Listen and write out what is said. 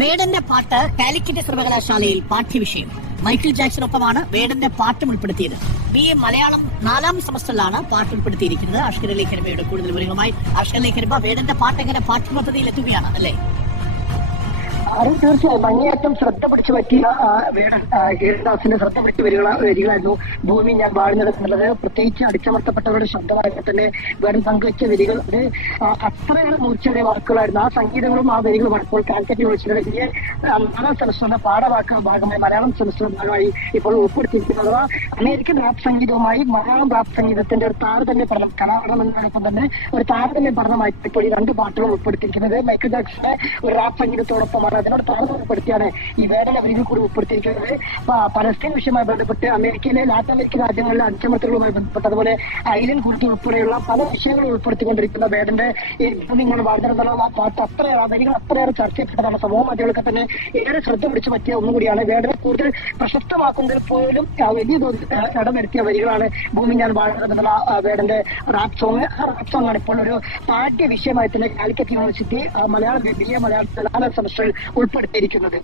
വേടന്റെ പാട്ട് കാലിക്കറ്റ് സർവകലാശാലയിൽ പാഠ്യവിഷയം. മൈക്കിൾ ജാക്സണൊപ്പമാണ് വേടന്റെ പാട്ടും ഉൾപ്പെടുത്തിയത്. ബി എ മലയാളം നാലാം സെമസ്റ്ററിലാണ് പാട്ട് ഉൾപ്പെടുത്തിയിരിക്കുന്നത്. അഷ്കരലേഖരമയുടെ കൂടുതൽ വിവരങ്ങളുമായി അഷ്കരലേഖരമ വേടന്റെ പാട്ട് എങ്ങനെ പാഠ്യപദ്ധതിയിൽ എത്തുകയാണ് അല്ലേ? അത് തീർച്ചയായും. അങ്ങേയറ്റം ശ്രദ്ധ പിടിച്ചു പറ്റിയ യേശുദാസിന്റെ ശ്രദ്ധ പിടിച്ചു വരിക വരികളായിരുന്നു ഭൂമി ഞാൻ വാഴുന്നത് എന്നുള്ളത് പ്രത്യേകിച്ച് അടിച്ചമർത്തപ്പെട്ടവരുടെ ശബ്ദമായിട്ട് തന്നെ വേറെ സംഘടിച്ച വരികൾ. അത് അത്രയേറെ മൂർച്ചയുടെ വാക്കുകളായിരുന്നു. ആ സംഗീതങ്ങളും ആ വരികളും അപ്പോൾ കാലിക്കറ്റ് യൂണിവേഴ്സിറ്റിയുടെ വലിയ മലയാളം സെമസ്റ്ററിന്റെ പാഠവാക്ക ഭാഗമായി മലയാളം സെമസ്റ്റർ ഭാഗമായി ഇപ്പോൾ ഉൾപ്പെടുത്തിയിരിക്കുന്നത്. അമേരിക്കൻ റാപ്പ് സംഗീതവുമായി മലയാളം റാപ്പ് സംഗീതത്തിന്റെ ഒരു താരതമ്യ പഠനം കലാപഠനം എന്നതിനൊപ്പം തന്നെ ഒരു താരതമ്യ പഠനമായി ഇപ്പോൾ ഈ രണ്ട് പാട്ടുകൾ ഉൾപ്പെടുത്തിയിരിക്കുന്നത്. മൈക്കിൾ ജാക്സന്റെ ഒരു റാപ്പ് സംഗീതത്തോടൊപ്പമാണ് അതിനോട് താരതമ്യപ്പെടുത്തിയാണ് ഈ വേടല വരികൾ കൂടി ഉൾപ്പെടുത്തിയിരിക്കുന്നത്. പലസ്തീൻ വിഷയമായി ബന്ധപ്പെട്ട് അമേരിക്കയിലെ ലാറ്റിൻ അമേരിക്കൻ രാജ്യങ്ങളിലെ അഞ്ചമർത്തലുമായി ബന്ധപ്പെട്ട് അതുപോലെ ഐലൻഡ് കുറിച്ച് ഉൾപ്പെടെയുള്ള പല വിഷയങ്ങളും ഉൾപ്പെടുത്തിക്കൊണ്ടിരിക്കുന്ന വേടന്റെ നിങ്ങൾ വാർത്തകളെന്നുള്ള ആ പാട്ട് അത്രയേറെ വരികൾ അത്രയേറെ ചർച്ച ചെയ്യപ്പെട്ടതാണ് സമൂഹ മാധ്യമങ്ങളൊക്കെ തന്നെ ഏറെ ശ്രദ്ധ പിടിച്ചു പറ്റിയ ഒന്നുകൂടിയാണ് വേടനെ കൂടുതൽ പ്രശസ്തമാക്കുന്നതിൽ പോലും വലിയ തോതിൽ ഇടവരുത്തിയ വരികളാണ് ഭൂമി ഞാൻ വാഴുന്നതെന്നുള്ള വേടന്റെ റാപ്പ് സോങ്. റാപ്പ് സോങ് ആണ് ഇപ്പോൾ ഒരു പാഠ്യ വിഷയമായി തന്നെ Calicut university Malayalam B A Malayalam സെമസ്റ്ററിൽ ഉൾപ്പെടുത്തിയിരിക്കുന്നത്.